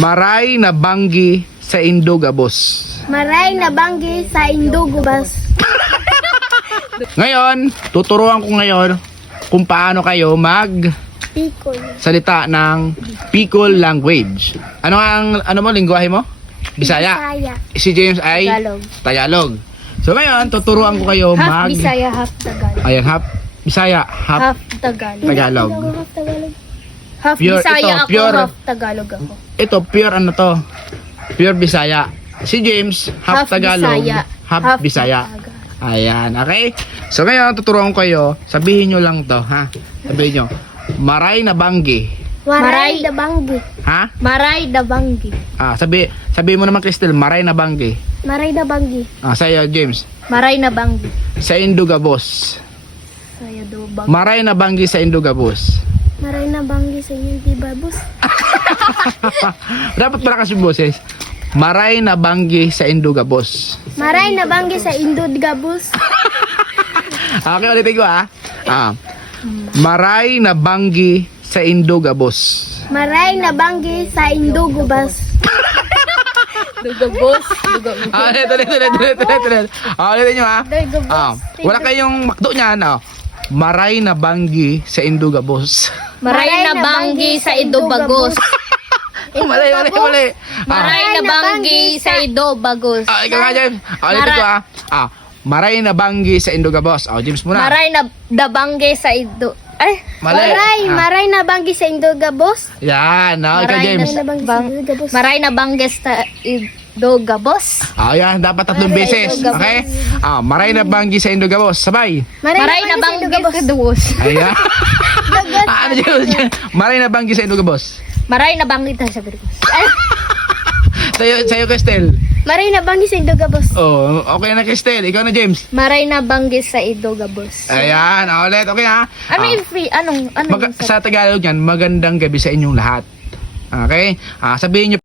Maray na banggi sa Indogabos. Maray na banggi sa Indugubas. Ngayon, tuturuan ko ngayon kung paano kayo mag Pikol. salita ng Bicol language. Ano ang ano mo lingwahe mo? Bisaya. Bisaya. Si James ay Tagalog. Tagalog. So ngayon, tuturuan ko kayo mag Half Bisaya, half Tagalog. Ayan, half Bisaya, half Half Tagalog. Tagalog. Half Tagalog. Half Pure- Bisaya ito, ako, pure. half Tagalog ako. Ito pure ano to? Pure Bisaya. Si James, half, Tagalog, Bisaya. half, Bisaya. Tagalog. Ayan, okay? So ngayon, tuturuan ko kayo. Sabihin nyo lang to, ha? Sabihin nyo. Maray na banggi. Maray da banggi. Ha? Maray da banggi. Ah, sabi, sabihin mo naman, Crystal, maray na banggi. Maray da banggi. Ah, sa'yo, James. Maray na banggi. Sa Indugabos. Maray na banggi sa Indugabos. Maray na banggi sa inyo, di ba, boss? Dapat malakas yung boses. Maray na banggi sa Indugabos. Maray na banggi sa Indugabus. Okay, ulitin ko ha. Ah. Maray na banggi sa Indugabos. Maray na banggi sa Indugubas. Dugabos. Dugabos. Ah, ulit, ulit, ulit, ulit, ulit, ulit. Ah, ulitin nyo ha. Dugabos. Ah, wala kayong makdo niyan. Ah. Maray na banggi sa Indugabos. Maray na banggi sa. Oh, mali, mali, mali. Ah, Maray na banggi sa Indugabos. ah, ikaw nga, James. Ah, ulitin ko ha. Ah, maray na banggi sa Indugabos. Ah, James muna. Maray na dabangge sa Indo. Ay, Mali. Maray, Ah. maray na banggi sa Indugabos. Yan, ah, ikaw, James. na banggi sa Indugabos. Maray na banggi sa. Ah, yan, dapat tatlong Maray beses. Indugabos. Okay? Ah, maray na banggi sa Indugabos. Sabay. Maray, na banggi sa Indugabos. Ayan. ano dyan? Maray na banggi sa Indugabos. Maray na banggi tayo sa. Ay, Sa'yo, sa'yo, Cristel. Maray na banggi sa Indugabos. Oh, okay na, Cristel. Ikaw na, James. Maray na banggi sa Indugabos. Ayan, ah, ulit. Okay, ha? Ano Ah, yung free? Anong, anong mag- sa Tagalog yan, magandang gabi sa inyong lahat. Okay? Ah, sabihin nyo